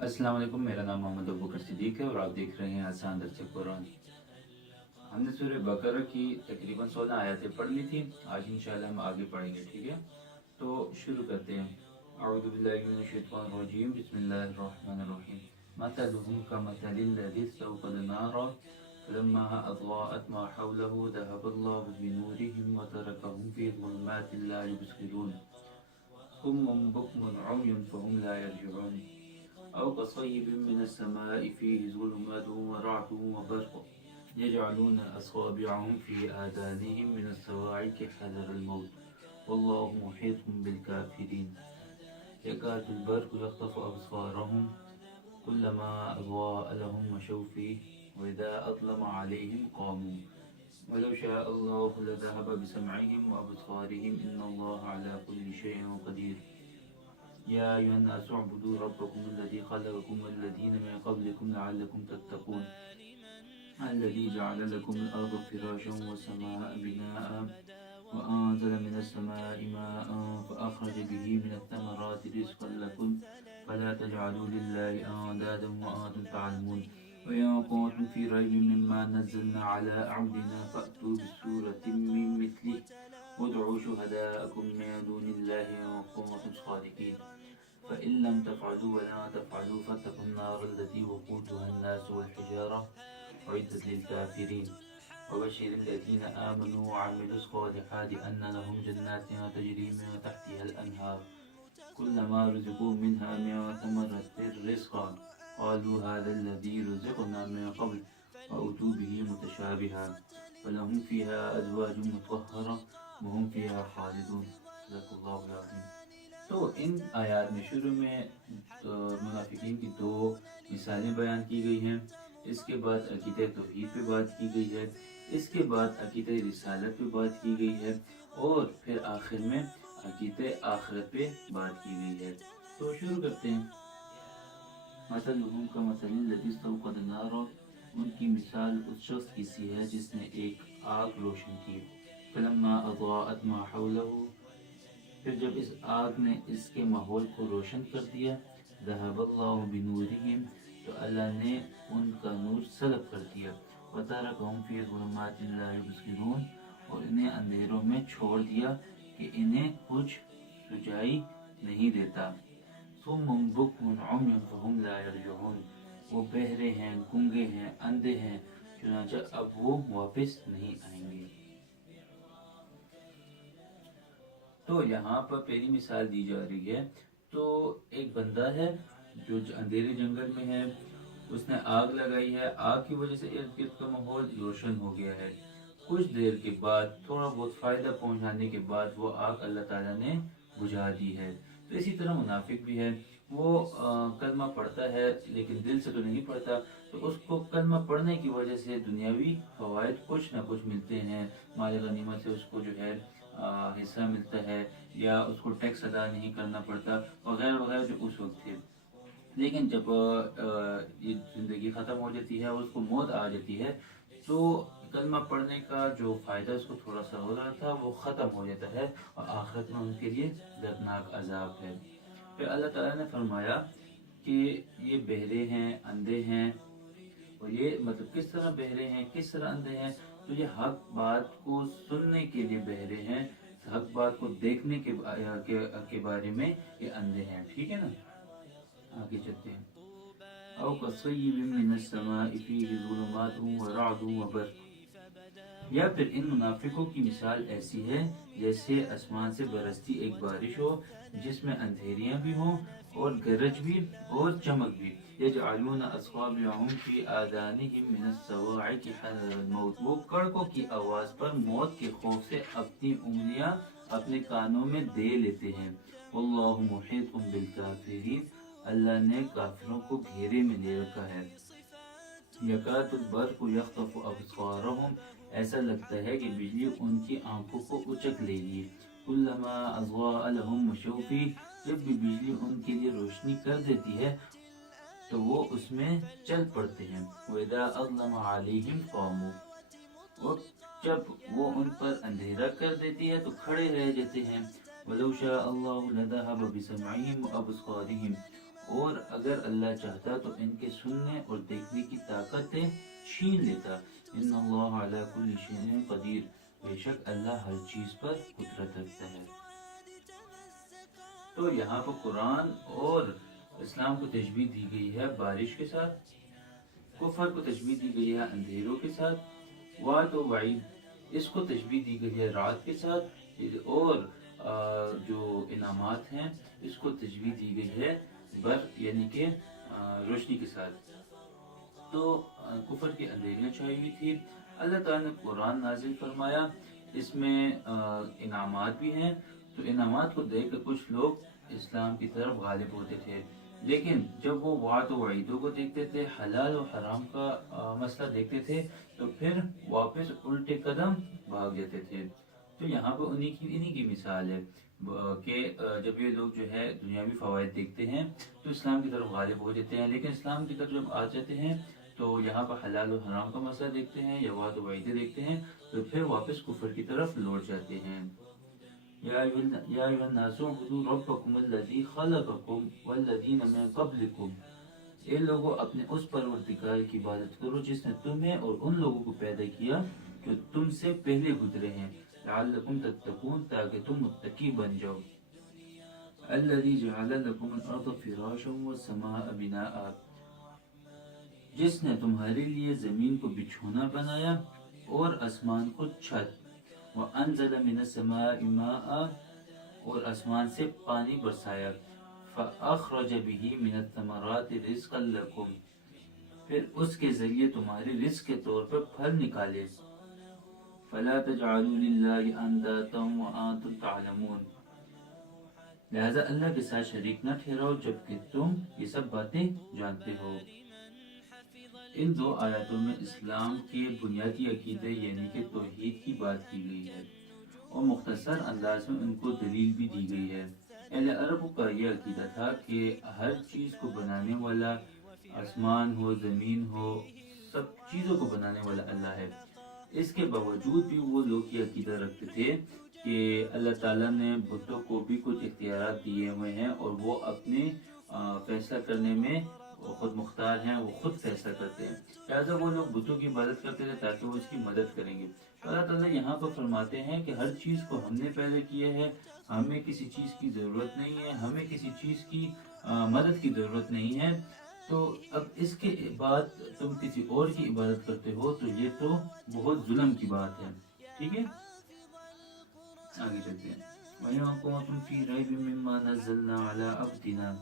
السلام علیکم، میرا نام محمد ابوبکر صدیق ہے اور آپ دیکھ رہے ہیں آسان DarseQuran۔ ہم نے سورہ بقرہ کی تقریباً 16 آیاتیں پڑھ لی تھی، آج انشاءاللہ ہم آگے پڑھیں گے، ٹھیک ہے؟ تو شروع کرتے ہیں۔ اعوذ باللہ من الشیطان الرجیم، بسم اللہ الرحمن الرحیم۔ مثلهم كمثل الذي استوقد نارا فلما أضاءت ما حوله ذهب الله بنورهم وتركهم في ظلمات لا يبصرون صم بكم عمي فهم لا يرجعون أو كصيب من السماء فيه ظلمات ورعد وبرق يجعلون أصابعهم في آذانهم من الصواعق حذر الموت والله محيط بالكافرين يكاد البرق يخطف أبصارهم كلما أضاء لهم مشوا فيه وإذا أظلم عليهم قاموا ولو شاء الله لذهب بسمعهم وأبصارهم إن الله على كل شيء قدير يا أيها الناس اعبدوا ربكم الذي خلقكم والذين من قبلكم لعلكم تتقون الذي جعل لكم الأرض فراشا والسماء بناء وأنزل من السماء ماء فأخرج به من الثمرات رزقا لكم فلا تجعلوا لله أندادا وأنتم تعلمون وإن كنتم في ريب مما نزلنا على عبدنا فأتوا بسورة من مثله وادعوا شهداءكم من دون الله إن كنتم صادقين فإن لم تفعلوا ولا تفعلوا فاتقوا النار التي وقودها الناس والحجارة أعدت للكافرين وبشر الذين آمنوا وعملوا الصالحات أن لهم جنات تجري من تحتها الأنهار كلما رزقوا منها من ثمرة رزقا قالوا هذا الذي رزقنا من قبل وأتوا به متشابها فلهم فيها أزواج مطهرة وهم فيها خالدون صدق الله العظيم۔ تو ان آیات میں شروع میں منافقین کی دو مثالیں بیان کی گئی ہیں، اس کے بعد عقیدہ توحید پہ بات کی گئی ہے، اس کے بعد عقیدہ رسالت پہ بات کی گئی ہے، اور پھر آخر میں عقیدہ آخرت پہ بات کی گئی ہے۔ تو شروع کرتے ہیں۔ مثلهم كمثل الذي استوقد نارا، ان کی مثال اس شخص کی سی ہے جس نے ایک آگ روشن کی۔ فلما اضاءت ما حوله، پھر جب اس آگ نے اس کے ماحول کو روشن کر دیا، ذهب الله بنورهم، تو اللہ نے ان کا نور سلب کر دیا، وترکهم في ظلمات لا يبصرون، اور انہیں اندھیروں میں چھوڑ دیا کہ انہیں کچھ سجائی نہیں دیتا۔ صم بکم عمی فهم لا يرجعون، وہ بہرے ہیں، گونگے ہیں، اندھے ہیں، چنانچہ اب وہ واپس نہیں آئیں گے۔ تو یہاں پر پہلی مثال دی جا رہی ہے، تو ایک بندہ ہے جو اندھیرے جنگل میں ہے، اس نے آگ لگائی ہے، آگ کی وجہ سے ارد گرد کا ماحول روشن ہو گیا ہے، کچھ دیر کے بعد تھوڑا بہت فائدہ پہنچانے کے بعد وہ آگ اللہ تعالیٰ نے بجھا دی ہے۔ تو اسی طرح منافق بھی ہے، وہ کلمہ پڑھتا ہے لیکن دل سے تو نہیں پڑھتا، تو اس کو کلمہ پڑھنے کی وجہ سے دنیاوی فوائد کچھ نہ کچھ ملتے ہیں، مال غنیمت سے اس کو جو ہے حصہ ملتا ہے، یا اس کو ٹیکس ادا نہیں کرنا پڑتا، وغیرہ وغیرہ جو اس وقت تھے۔ لیکن جب یہ زندگی ختم ہو جاتی ہے اور اس کو موت آ جاتی ہے، تو کلمہ پڑھنے کا جو فائدہ اس کو تھوڑا سا ہو رہا تھا وہ ختم ہو جاتا ہے، اور آخرت میں ان کے لیے دردناک عذاب ہے۔ پھر اللہ تعالیٰ نے فرمایا کہ یہ بہرے ہیں، اندھے ہیں، اور یہ مطلب کس طرح بہرے ہیں، کس طرح اندھے ہیں، تو یہ حق بات کو سننے کے لیے بہرے ہیں، حق بات کو دیکھنے کے بارے میں یہ اندھے ہیں، ٹھیک ہے نا؟ آگے چلتے ہیں۔ او کصیب من السماء فیہ ظلمات ورعد وبرق، یا پھر ان منافقوں کی مثال ایسی ہے جیسے آسمان سے برستی ایک بارش ہو جس میں اندھیریاں بھی ہوں اور گرج بھی اور چمک بھی۔ یجعلون اصابعهم فی آذانهم من الصواعق حذر الموت، وہ کڑکوں کی آواز پر موت کے خوف سے اپنی انگلیاں اپنے کانوں میں دے لیتے ہیں۔ واللہ محیط بالکافرین، اللہ نے کافروں کو گھیرے میں لے رکھا ہے۔ یکاد البرق یخطف ابصارهم، ایسا لگتا ہے کہ بجلی ان کی آنکھوں کو اچک لے گی۔ کلما اضاء لهم مشوا فیہ، جب بھی بجلی ان کے لیے روشنی کر دیتی ہے تو وہ اس میں چل پڑتے ہیں۔ وَإِذَا أَظْلَمَ عَلَيْهِمْ قَامُوا، اور جب وہ ان پر اندھیرا کر دیتی ہے تو کھڑے رہ جاتے ہیں۔ وَلَوْ شَاءَ اللَّهُ لَذَهَبَ بِسَمْعِهِمْ وَأَبْصَارِهِمْ، اور اگر اللہ چاہتا تو ان کے سننے اور دیکھنے کی طاقتیں چھین لیتا۔ ان اللہ علی کل شیء قدیر، بے شک اللہ ہر چیز پر قدرت رکھتا ہے۔ تو یہاں پر قرآن اور اسلام کو تشبیہ دی گئی ہے بارش کے ساتھ، کفر کو تشبیہ دی گئی ہے اندھیروں کے ساتھ، وعد و وعید اس کو تشبیہ دی گئی ہے رات کے ساتھ، اور جو انعامات ہیں اس کو تشبیہ دی گئی ہے برق یعنی کہ روشنی کے ساتھ۔ تو کفر کی اندھیریاں چھائی ہوئی تھی، اللہ تعالیٰ نے قرآن نازل فرمایا، اس میں انعامات بھی ہیں، تو انعامات کو دیکھ کر کچھ لوگ اسلام کی طرف غالب ہوتے تھے، لیکن جب وہ وعد و وعیدوں کو دیکھتے تھے، حلال و حرام کا مسئلہ دیکھتے تھے، تو پھر واپس الٹے قدم بھاگ جاتے تھے۔ تو یہاں پہ انہی کی مثال ہے کہ جب یہ لوگ جو ہے دنیاوی فوائد دیکھتے ہیں تو اسلام کی طرف غالب ہو جاتے ہیں، لیکن اسلام کی طرف جب آ جاتے ہیں تو یہاں پر حلال و حرام کا مسئلہ دیکھتے ہیں یا وعد و وعیدیں دیکھتے ہیں تو پھر واپس کفر کی طرف لوٹ جاتے ہیں۔ یا ایھا الناس اعبدوا ربکم الذی خلقکم والذین من قبلکم، اے لوگوں اپنے اس پروردگار کی عبادت کرو جس نے تمہیں اور ان لوگوں کو پیدا کیا جو تم سے پہلے گزرے ہیں، لعلکم تتقون، تاکہ تم متقی بن جاؤ۔ الذی جعل لکم الارض فراشا والسماء بناء، جس نے تمہارے لیے زمین کو بچھونا بنایا اور آسمان کو چھت، وانزل من السماء ماء، اور آسمان سے پانی برسایا، فاخرج به من الثمرات رزقا لکم، پھر اس کے ذریعے تمہارے رزق کے طور پر پھل نکالے، فلا تجعلوا للہ اندادا وانتم تعلمون، لہذا اللہ کے ساتھ شریک نہ ٹھہراؤ جبکہ تم یہ سب باتیں جانتے ہو۔ ان دو آیاتوں میں اسلام کے بنیادی عقیدے یعنی کہ توحید کی بات کی گئی ہے، اور مختصر انداز میں ان کو دلیل بھی دی گئی ہے۔ اہل عرب کا یہ عقیدہ تھا کہ ہر چیز کو بنانے والا، آسمان ہو زمین ہو، سب چیزوں کو بنانے والا اللہ ہے۔ اس کے باوجود بھی وہ لوگ یہ عقیدہ رکھتے تھے کہ اللہ تعالیٰ نے بتوں کو بھی کچھ اختیارات دیے ہوئے ہیں اور وہ اپنے فیصلہ کرنے میں خود مختار ہیں، وہ خود فیصلہ کرتے ہیں، لہٰذا وہ لوگ بتوں کی عبادت کرتے تھے تاکہ وہ اس کی مدد کریں گے۔ تو اللہ تعالیٰ یہاں پر فرماتے ہیں کہ ہر چیز کو ہم نے پیدا کیا ہے، ہمیں کسی چیز کی ضرورت نہیں ہے، ہمیں کسی چیز کی مدد کی ضرورت نہیں ہے، تو اب اس کے بعد تم کسی اور کی عبادت کرتے ہو تو یہ تو بہت ظلم کی بات ہے۔ ٹھیک ہے، آگے چلتے ہیں۔ وَإِن كُنتُمْ فِي رَيْبٍ مِّمَّا نَزَّلْنَا عَلَىٰ عَبْدِنَا،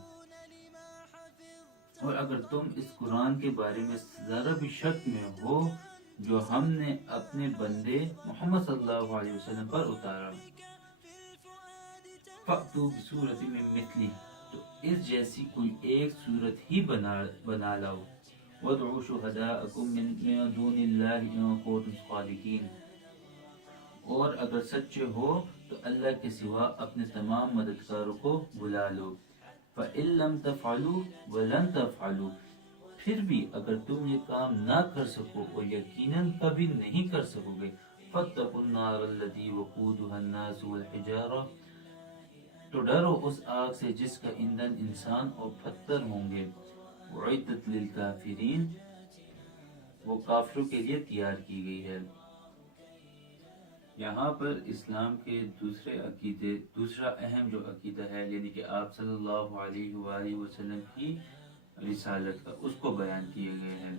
اور اگر تم اس قرآن کے بارے میں ذرا بھی شک میں ہو جو ہم نے اپنے بندے محمد صلی اللہ علیہ وسلم پر اتارا، فَأْتُوا بِسُورَةٍ مِّن مِّثْلِهِ، تو اس جیسی کوئی ایک صورت ہی بنا لاؤ، وَادْعُوا شُهَدَاءَكُم مِّن دُونِ اللَّهِ إِن كُنتُمْ صَادِقِينَ، اور اگر سچے ہو تو اللہ کے سوا اپنے تمام مددگاروں کو بلا لو، فَإِن لَّمْ تَفْعَلُوا وَلَن تَفْعَلُوا، پھر بھی اگر تم یہ کام نہ کر سکو اور یقیناً کبھی نہیں کر سکو گے، فَاتَّقُوا النَّارَ الَّتِي وَقُودُهَا النَّاسُ وَالْحِجَارَةُ، تو ڈرو اس آگ سے جس کا ایندھن انسان اور پتھر ہوں گے، اُعِدَّتْ لِلْكَافِرِينَ، وہ کافروں کے لیے تیار کی گئی ہے۔ یہاں پر اسلام کے دوسرا اہم جو عقیدہ ہے یعنی کہ آپ صلی اللہ علیہ وآلہ وسلم کی رسالت کا، اس کو بیان کیے گئے ہیں۔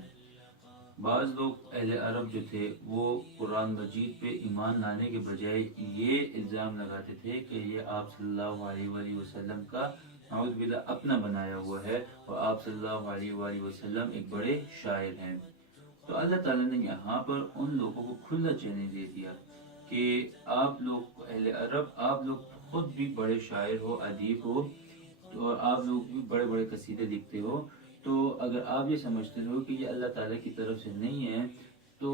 بعض لوگ اہل عرب جو تھے وہ قرآن مجید پہ ایمان لانے کے بجائے یہ الزام لگاتے تھے کہ یہ آپ صلی اللہ علیہ وآلہ وسلم کا نعوذ باللہ اپنا بنایا ہوا ہے، اور آپ صلی اللہ علیہ وآلہ وسلم ایک بڑے شاعر ہیں۔ تو اللہ تعالیٰ نے یہاں پر ان لوگوں کو کھلا چیلنج دے دیا کہ آپ لوگ اہل عرب، آپ لوگ خود بھی بڑے شاعر ہو، ادیب ہو، اور آپ لوگ بھی بڑے بڑے قصیدے لکھتے ہو، تو اگر آپ یہ سمجھتے ہو کہ یہ اللہ تعالیٰ کی طرف سے نہیں ہے تو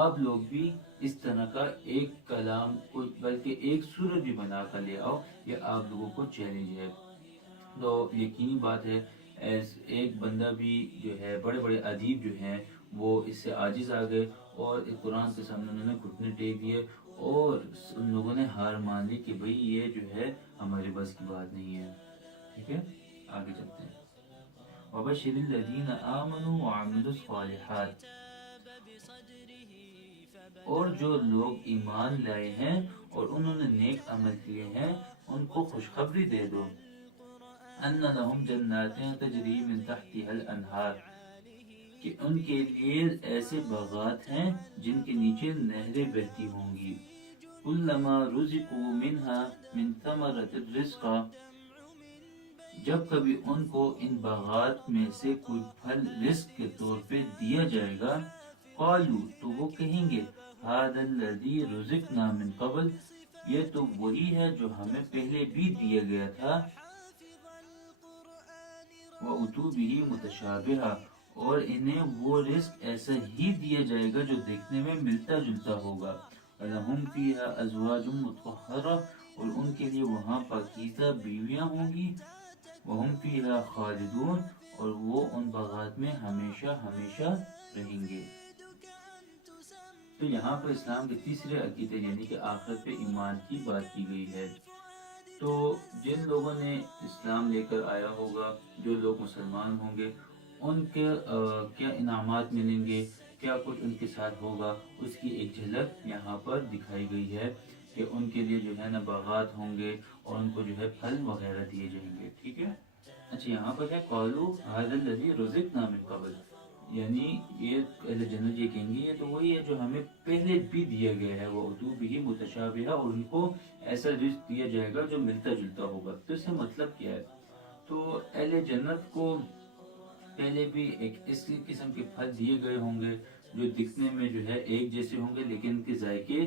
آپ لوگ بھی اس طرح کا ایک کلام بلکہ ایک سورت بھی بنا کر لے آؤ، یہ آپ لوگوں کو چیلنج ہے۔ تو یقینی بات ہے ایک بندہ بھی جو ہے، بڑے بڑے ادیب جو ہیں وہ اس سے عاجز آ گئے اور ایک قرآن کے سامنے انہوں نے گھٹنے ٹیک دیے اور ان لوگوں نے ہار مان لی کہ بھئی یہ جو ہے ہمارے بس کی بات نہیں ہے۔ ٹھیک ہے، آگے چلتے ہیں۔ وبشر الذین آمنوا وعملوا الصالحات، اور جو لوگ ایمان لائے ہیں اور انہوں نے نیک عمل کیے ہیں ان کو خوشخبری دے دو، ان لہم جنات تجری من تحتها الانہار، کہ ان کے لیے ایسے باغات ہیں جن کے نیچے نہریں بہتی ہوں گی، کلما رزقوا منها من ثمرۃ الرزق، جب کبھی ان کو ان باغات میں سے کوئی پھل رزق کے طور پہ دیا جائے گا، قالوا، تو وہ کہیں گے، ھذا الذی رزقنا من قبل، یہ تو وہی ہے جو ہمیں پہلے بھی دیا گیا تھا، وَأُتُوا بِهِ مُتَشَابِهًا، اور انہیں وہ رزق ایسا ہی دیا جائے گا جو دیکھنے میں ملتا جلتا ہوگا، وَلَهُمْ فِيهَا أَزْوَاجٌ مُطَهَّرَةٌ، اور ان کے لیے وہاں پاکیزہ بیویاں ہوں گی، وَهُمْ فِيهَا خَالِدُونَ، اور وہ ان باغات میں ہمیشہ ہمیشہ رہیں گے۔ تو یہاں پر اسلام کے تیسرے عقیدے یعنی کہ آخرت پہ ایمان کی بات کی گئی ہے۔ تو جن لوگوں نے اسلام لے کر آیا ہوگا، جو لوگ مسلمان ہوں گے، ان کے کیا انعامات ملیں گے، کیا کچھ ان کے ساتھ ہوگا، اس کی ایک جھلک یہاں پر دکھائی گئی ہے کہ ان کے لیے جو ہے نا باغات ہوں گے اور ان کو جو ہے پھل وغیرہ دیے جائیں گے، ٹھیک ہے۔ اچھا، یہاں پر ہے قالوا ھذا الذی رزقنا من قبل، یعنی یہ اہل جنت یہ کہیں گے یہ تو وہی ہے جو ہمیں پہلے بھی دیا گیا ہے، وَأُتُوا بِهِ مُتَشَابِهًا، اور ان کو ایسا رزق دیا جائے گا جو ملتا جلتا ہوگا۔ تو اس سے مطلب کیا ہے؟ تو اہل جنت کو پہلے بھی ایک اس قسم کے پھل دیے گئے ہوں گے جو دکھنے میں جو ہے ایک جیسے ہوں گے لیکن ان کے ذائقے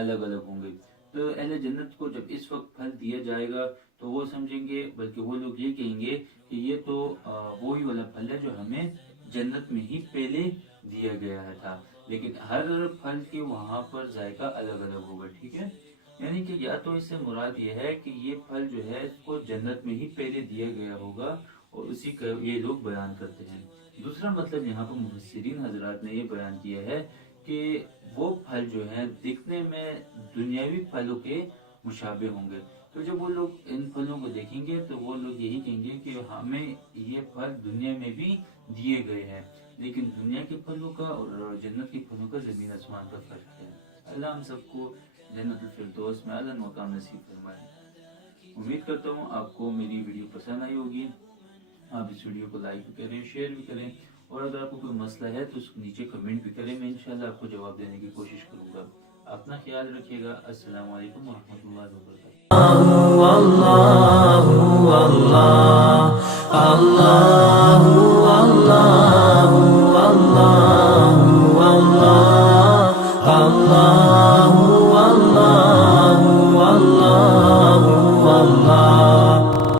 الگ الگ ہوں گے۔ تو اہل جنت کو جب اس وقت پھل دیا جائے گا تو وہ سمجھیں گے، بلکہ وہ لوگ یہ کہیں گے کہ یہ تو وہی والا پھل ہے جو ہمیں جنت میں ہی پہلے دیا گیا تھا، لیکن ہر پھل کے وہاں پر ذائقہ الگ الگ ہوگا، ٹھیک ہے۔ یعنی کہ یا تو اس سے مراد یہ ہے کہ یہ پھل جو ہے اس کو جنت میں ہی پہلے دیا گیا ہوگا اور اسی کا یہ لوگ بیان کرتے ہیں۔ دوسرا مطلب یہاں پر مفسرین حضرات نے یہ بیان کیا ہے کہ وہ پھل جو ہیں دکھنے میں دنیاوی پھلوں کے مشابہ ہوں گے، تو جب وہ لوگ ان پھلوں کو دیکھیں گے تو وہ لوگ یہی کہیں گے کہ ہمیں یہ پھل دنیا میں بھی دیے گئے ہیں، لیکن دنیا کے پھلوں کا اور جنت کے پھلوں کا زمین آسمان کا فرق ہے۔ اللہ ہم سب کو جنت الفردوس میں اعلیٰ مقام نصیب فرمائے۔ امید کرتا ہوں آپ کو میری ویڈیو پسند آئی ہوگی، آپ اس ویڈیو کو لائک بھی کریں، شیئر بھی کریں، اور اگر آپ کو کوئی مسئلہ ہے تو اس کو نیچے کمنٹ بھی کریں، میں انشاءاللہ آپ کو جواب دینے کی کوشش کروں گا۔ اپنا خیال رکھیے گا۔ السلام علیکم ورحمۃ اللہ وبرکاتہ۔ اللہ